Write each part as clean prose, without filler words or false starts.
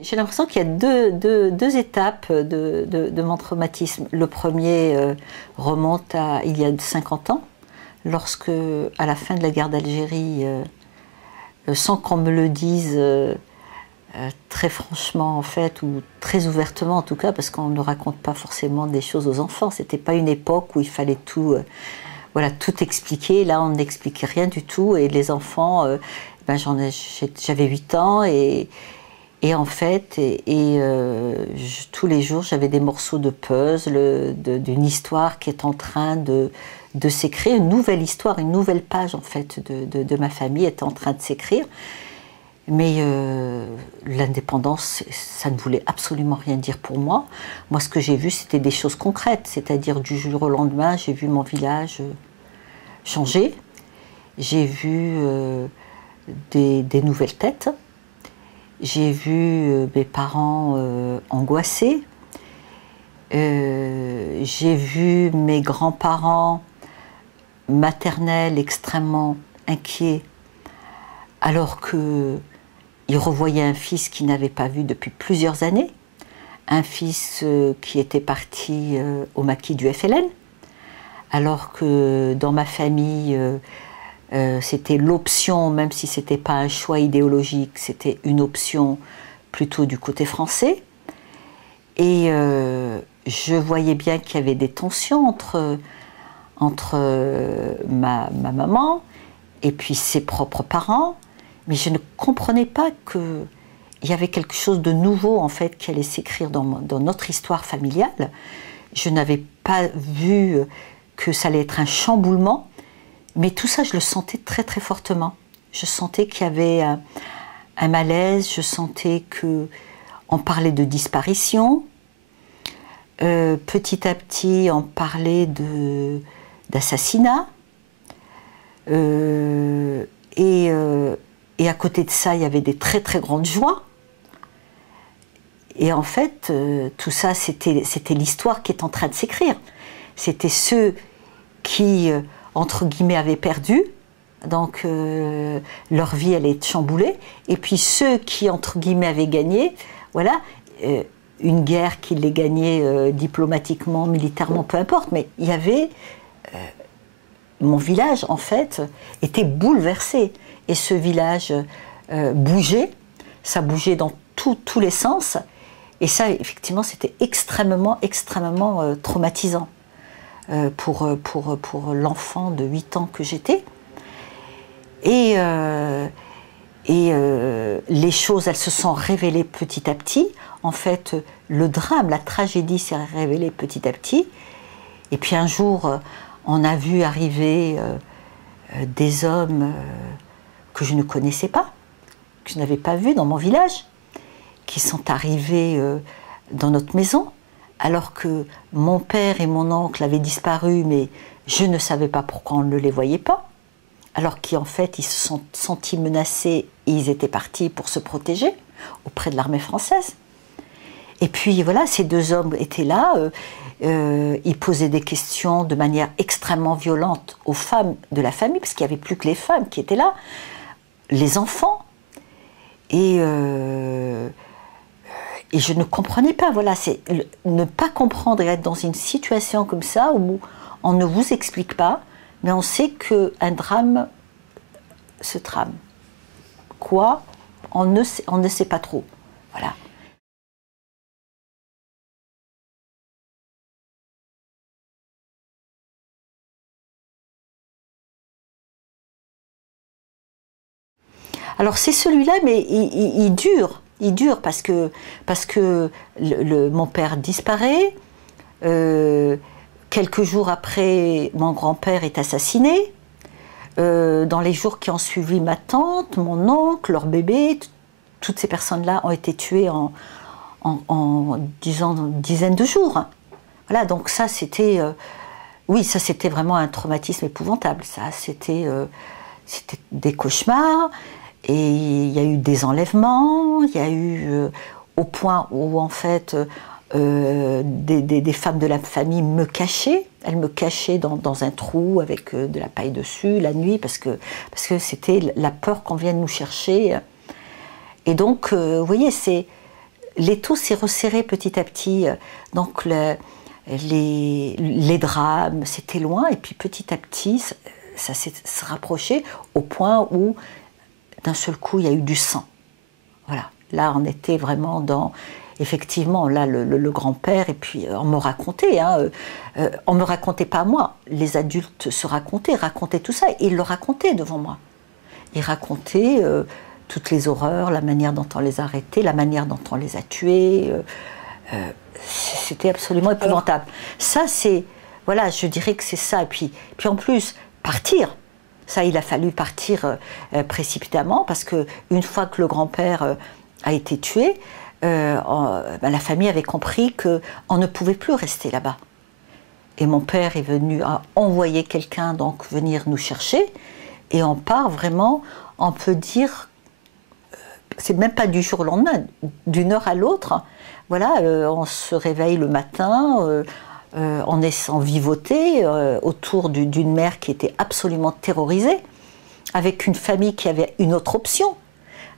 J'ai l'impression qu'il y a deux étapes de mon traumatisme. Le premier remonte à il y a 50 ans, lorsque, à la fin de la guerre d'Algérie, sans qu'on me le dise très franchement en fait, ou très ouvertement en tout cas, parce qu'on ne raconte pas forcément des choses aux enfants. C'était pas une époque où il fallait tout, voilà, tout expliquer. Là, on n'expliquait rien du tout, et les enfants, j'avais 8 ans et en fait, tous les jours, j'avais des morceaux de puzzle, d'une histoire qui est en train de s'écrire, une nouvelle histoire, une nouvelle page en fait de ma famille est en train de s'écrire. Mais l'indépendance, ça ne voulait absolument rien dire pour moi. Moi, ce que j'ai vu, c'était des choses concrètes, c'est-à-dire du jour au lendemain, j'ai vu mon village changer, j'ai vu des nouvelles têtes. J'ai vu mes parents angoissés, j'ai vu mes grands-parents maternels extrêmement inquiets, alors qu'ils revoyaient un fils qu'ils n'avaient pas vu depuis plusieurs années, un fils qui était parti au maquis du FLN, alors que dans ma famille, c'était l'option, même si ce n'était pas un choix idéologique, c'était une option plutôt du côté français. Et je voyais bien qu'il y avait des tensions entre ma maman et puis ses propres parents, mais je ne comprenais pas qu'il y avait quelque chose de nouveau en fait qui allait s'écrire dans notre histoire familiale. Je n'avais pas vu que ça allait être un chamboulement. Mais tout ça, je le sentais très très fortement. Je sentais qu'il y avait un malaise, je sentais qu'on parlait de disparition. Petit à petit, on parlait d'assassinat. Et à côté de ça, il y avait des très très grandes joies. Et en fait, tout ça, c'était l'histoire qui est en train de s'écrire. C'était ceux qui entre guillemets, avaient perdu, donc leur vie allait être chamboulée, et puis ceux qui, entre guillemets, avaient gagné, voilà, une guerre qui les gagnait diplomatiquement, militairement, peu importe, mais il y avait... mon village, en fait, était bouleversé, et ce village bougeait, ça bougeait dans tous les sens, et ça, effectivement, c'était extrêmement, extrêmement traumatisant. Pour l'enfant de 8 ans que j'étais. Et les choses, elles se sont révélées petit à petit. En fait, le drame, la tragédie s'est révélée petit à petit. Et puis un jour, on a vu arriver des hommes que je ne connaissais pas, que je n'avais pas vus dans mon village, qui sont arrivés dans notre maison, alors que mon père et mon oncle avaient disparu, mais je ne savais pas pourquoi on ne les voyait pas, alors qu'en fait, ils se sont sentis menacés et ils étaient partis pour se protéger auprès de l'armée française. Et puis voilà, ces deux hommes étaient là, ils posaient des questions de manière extrêmement violente aux femmes de la famille, parce qu'il n'y avait plus que les femmes qui étaient là, les enfants, et je ne comprenais pas, voilà, c'est ne pas comprendre et être dans une situation comme ça où on ne vous explique pas, mais on sait qu'un drame se trame. Quoi? On ne sait pas trop. Voilà. Alors c'est celui-là, mais il dure. Il dure parce que mon père disparaît. Quelques jours après, mon grand-père est assassiné. Dans les jours qui ont suivi, ma tante, mon oncle, leur bébé, toutes ces personnes-là ont été tuées en dizaines de jours. Voilà, donc ça c'était... oui, ça c'était vraiment un traumatisme épouvantable. Ça, c'était des cauchemars. Et il y a eu des enlèvements, il y a eu au point où en fait des femmes de la famille me cachaient. Elles me cachaient dans un trou avec de la paille dessus la nuit parce que c'était la peur qu'on vienne nous chercher. Et donc, vous voyez, c'est l'étau s'est resserré petit à petit. Donc les drames, c'était loin. Et puis petit à petit, ça s'est rapproché au point où, d'un seul coup, il y a eu du sang. Voilà. Là, on était vraiment dans... Effectivement, là, le grand-père, et puis on me racontait, on me racontait pas moi, les adultes se racontaient tout ça, et ils le racontaient devant moi. Ils racontaient toutes les horreurs, la manière dont on les a arrêtés, la manière dont on les a tués. C'était absolument épouvantable. Ça, c'est... Voilà, je dirais que c'est ça. Et puis en plus, partir. Ça, il a fallu partir précipitamment, parce qu'une fois que le grand-père a été tué, la famille avait compris qu'on ne pouvait plus rester là-bas. Et mon père est venu à envoyer quelqu'un donc venir nous chercher, et on part vraiment, on peut dire, c'est même pas du jour au lendemain, d'une heure à l'autre. Voilà, on se réveille le matin, on est en vivoté autour d'une mère qui était absolument terrorisée, avec une famille qui avait une autre option.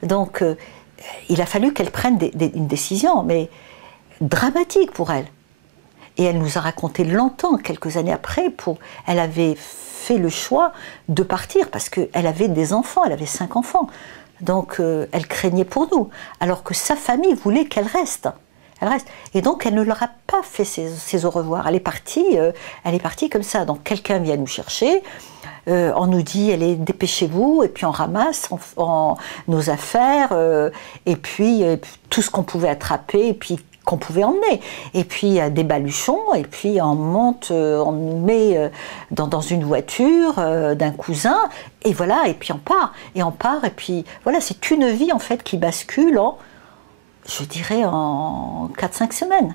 Donc, il a fallu qu'elle prenne une décision, mais dramatique pour elle. Et elle nous a raconté longtemps, quelques années après, elle avait fait le choix de partir parce qu'elle avait des enfants, elle avait 5 enfants. Donc elle craignait pour nous, alors que sa famille voulait qu'elle reste. Elle reste. Et donc elle ne leur a pas fait ses au revoir. Elle est partie comme ça. Donc quelqu'un vient nous chercher. On nous dit, allez, dépêchez-vous, et puis on ramasse nos affaires, et puis tout ce qu'on pouvait attraper, et puis qu'on pouvait emmener. Et puis des baluchons, et puis on monte, on nous met dans une voiture d'un cousin, et voilà, et puis on part. Et puis voilà, c'est une vie en fait qui bascule je dirais, en 4-5 semaines.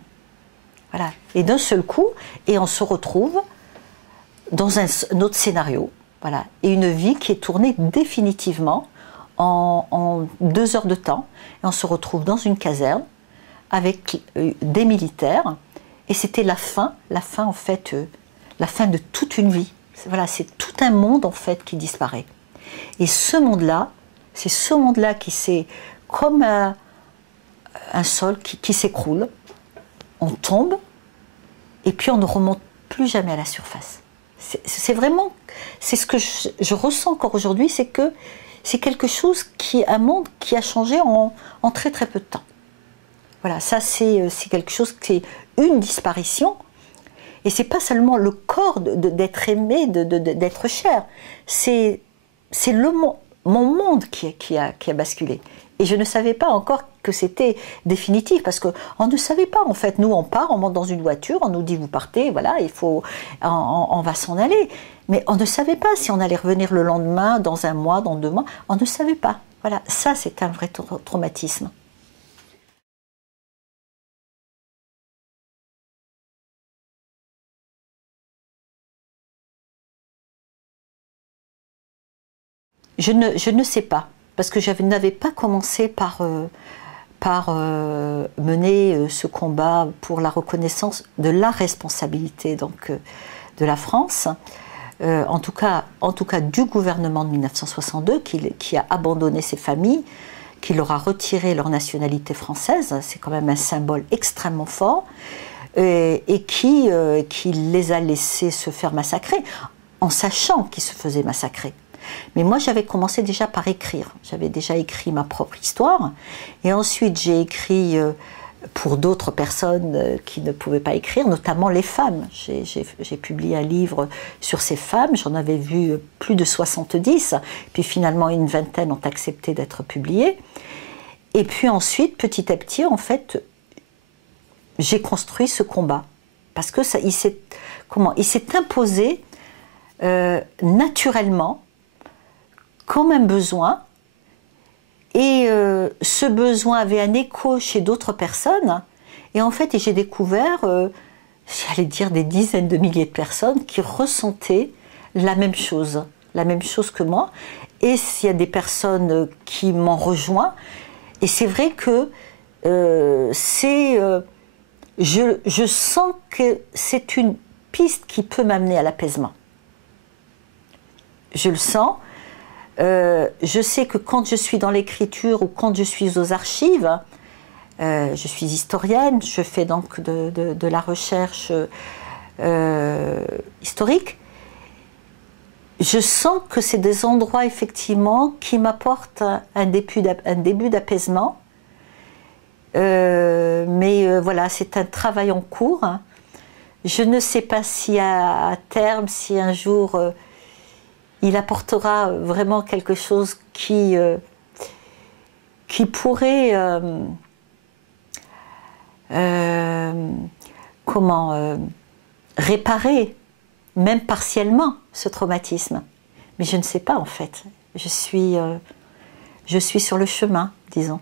Voilà. Et d'un seul coup, et on se retrouve dans un autre scénario, voilà, et une vie qui est tournée définitivement en 2 heures de temps, et on se retrouve dans une caserne avec des militaires, et c'était la fin en fait, la fin de toute une vie. Voilà, c'est tout un monde en fait qui disparaît. Et ce monde-là, c'est ce monde-là qui s'est comme un sol qui s'écroule, on tombe, et puis on ne remonte plus jamais à la surface. C'est vraiment, c'est ce que je ressens encore aujourd'hui, c'est que c'est quelque chose un monde qui a changé en très très peu de temps. Voilà, ça c'est quelque chose qui est une disparition, et c'est pas seulement le corps d'être aimé, d'être cher, c'est mon monde qui a basculé. Et je ne savais pas encore que c'était définitif, parce qu'on ne savait pas, en fait. Nous, on part, on monte dans une voiture, on nous dit, vous partez, voilà, on va s'en aller. Mais on ne savait pas si on allait revenir le lendemain, dans 1 mois, dans 2 mois. On ne savait pas. Voilà, ça, c'est un vrai traumatisme. Je ne sais pas, parce que je n'avais pas commencé par mener ce combat pour la reconnaissance de la responsabilité donc, de la France, en tout cas du gouvernement de 1962 qui a abandonné ces familles, qui leur a retiré leur nationalité française, c'est quand même un symbole extrêmement fort, et qui les a laissés se faire massacrer, en sachant qu'ils se faisaient massacrer. Mais moi, j'avais commencé déjà par écrire. J'avais déjà écrit ma propre histoire. Et ensuite, j'ai écrit pour d'autres personnes qui ne pouvaient pas écrire, notamment les femmes. J'ai publié un livre sur ces femmes. J'en avais vu plus de 70. Puis finalement, une vingtaine ont accepté d'être publiées. Et puis ensuite, petit à petit, en fait, j'ai construit ce combat. Parce que il s'est imposé naturellement, comme un besoin, et ce besoin avait un écho chez d'autres personnes, et en fait j'ai découvert, j'allais dire des dizaines de milliers de personnes qui ressentaient la même chose que moi, et il y a des personnes qui m'ont rejoint, et c'est vrai que je sens que c'est une piste qui peut m'amener à l'apaisement. Je le sens. Je sais que quand je suis dans l'écriture ou quand je suis aux archives, Je suis historienne, je fais donc de la recherche historique. Je sens que c'est des endroits effectivement qui m'apportent un début d'apaisement. Mais voilà, c'est un travail en cours. Je ne sais pas si à terme, si un jour il apportera vraiment quelque chose qui pourrait réparer, même partiellement, ce traumatisme. Mais je ne sais pas en fait. Je suis sur le chemin, disons.